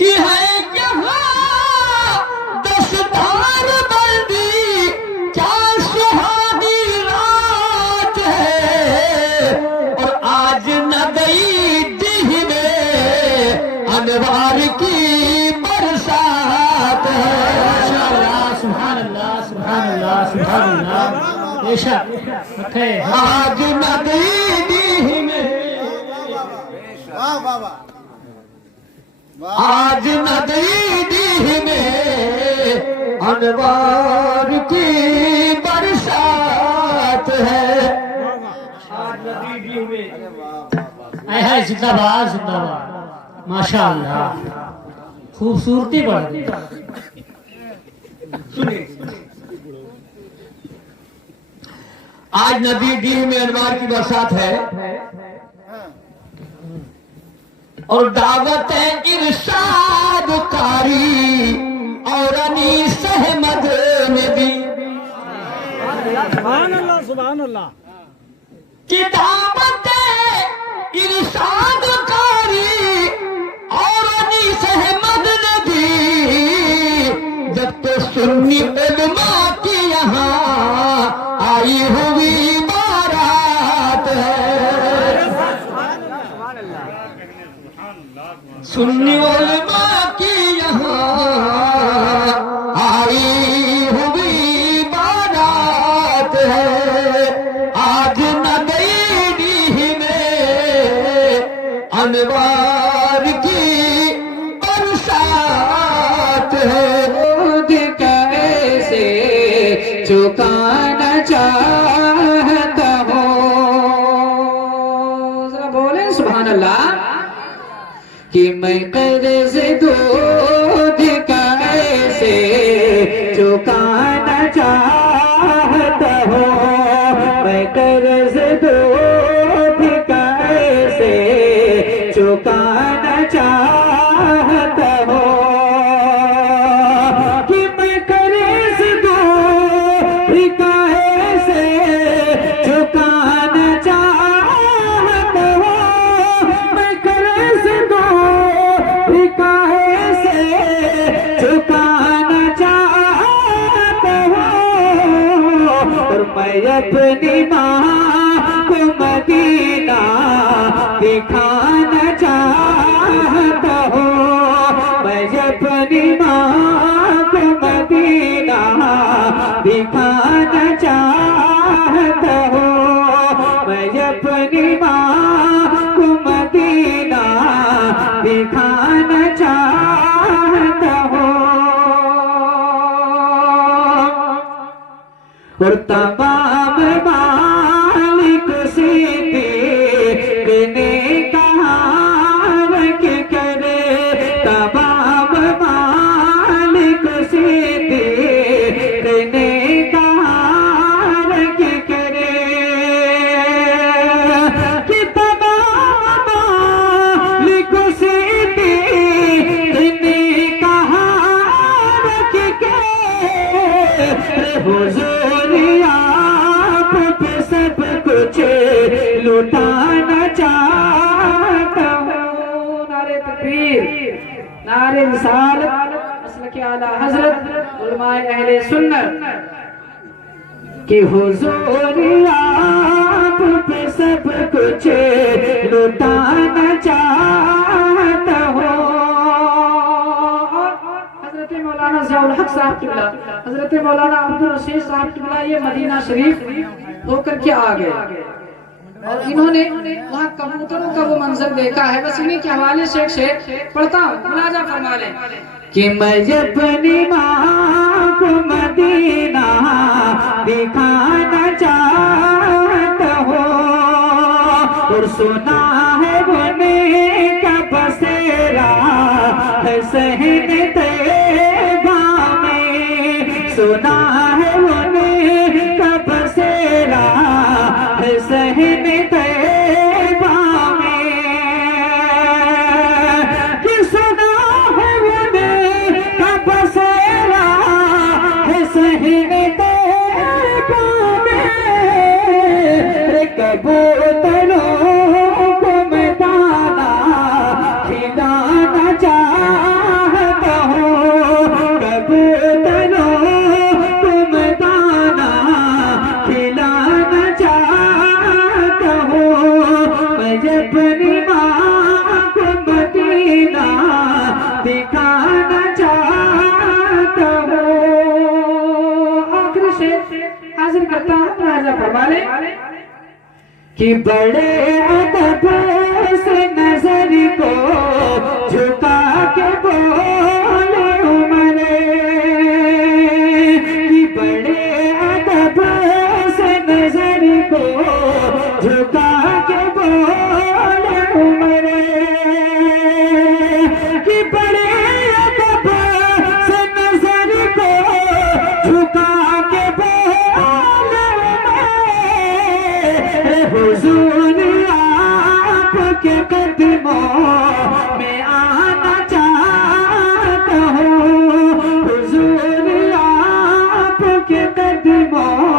कि है यहाँ दस्तदार बंदी, क्या सुहानी रात है। और आज नदी दीह में अनवार की बरसात है। सुभान अल्लाह सुभान अल्लाह सुभान अल्लाह। बेशक आज नदी दीह में, आज नदी दीह में अनवार की बरसात है। आज नदी दीह में है जिंदाबाद जिंदाबाद। माशाअल्लाह खूबसूरती बढ़ गई। सुनिए, आज नदी दीह में अनवार की बरसात है और दावत इरशाद कारी और अनीस अहमद नबी। सुभान अल्लाह सुभान अल्लाह। कि दावत इरशाद कारी और अनीस अहमद नबी, जब तो सुन्नी उलमा की यहाँ आई हुई बारात है। सुन्नी उलमा की यहाँ आई हुई बारात है। आज नदी दीह में अनवार की बरसात है। खुद कैसे चुकाना चाहता हो, जरा बोले सुभान अल्लाह। कि मैं कर्ज दूध कैसे चुकाना चाहता हूँ, मैं कर्ज दूध कैसे चुकाना चाहता हूँ। कि मैं कर्ज दूध कैसे चुकाना चाहता हूँ, मैं कर्ज कैसे चुकाना चाहता हूँ। और मैं अपनी माँ को मदीना दिखाना चाहता हूँ, मैं अपनी माँ को मदीना दिखाना चाहता हूँ, मैं अपनी माँ को मदीना दिखाना चाहता हूँ। और तमाम मालिक सिद्दीक ने कहा कि करे, तमाम मालिक सिद्दीक ने कहा कि करे। कि तमाम मालिक सिद्दीक ने कहा कि करे, हुजूर आप पे सब कुछ लुटाना चाहता हूँ। नारे तकबीर, नारे रिसालत, मसलक आला हजरत उलमाए अहले सुन्नत। कि हुजूर आप पे सब कुछ लुटाना चाहता हूँ। हजरत मौलाना ज़ियाउल हक साहब किबला, हजरत मौलाना अब्दुल रशीद साहब किबला ये मदीना शरीफ होकर के आ गए और इन्होंने वहाँ कबूतरों का वो मंजर देखा है। बस इन्हीं के हवाले से एक शेर पढ़ता हूँ, मुलाजा फरमा लें। कि मैं अपनी माँ को मदीना दिखाना चाहता हूँ, और सुना है बने का बसेरा है सहने तैबा में, सुना है बने का बसेरा है सहने तैबा में। कि सुना है बने का बसेरा है सहने तैबा में, कबूतरों को मैं दाना खिलाना चाहता फरमाने कि बड़े अदब से नजर को झुका के बोले उमर, कि बड़े अदब से नजर को झुका के बोले उमर, कि बड़े अदब से नजर को झुका के बोले हुजूर आपके कदमों में आना चाहता हूँ, हुजूर आपके कदमों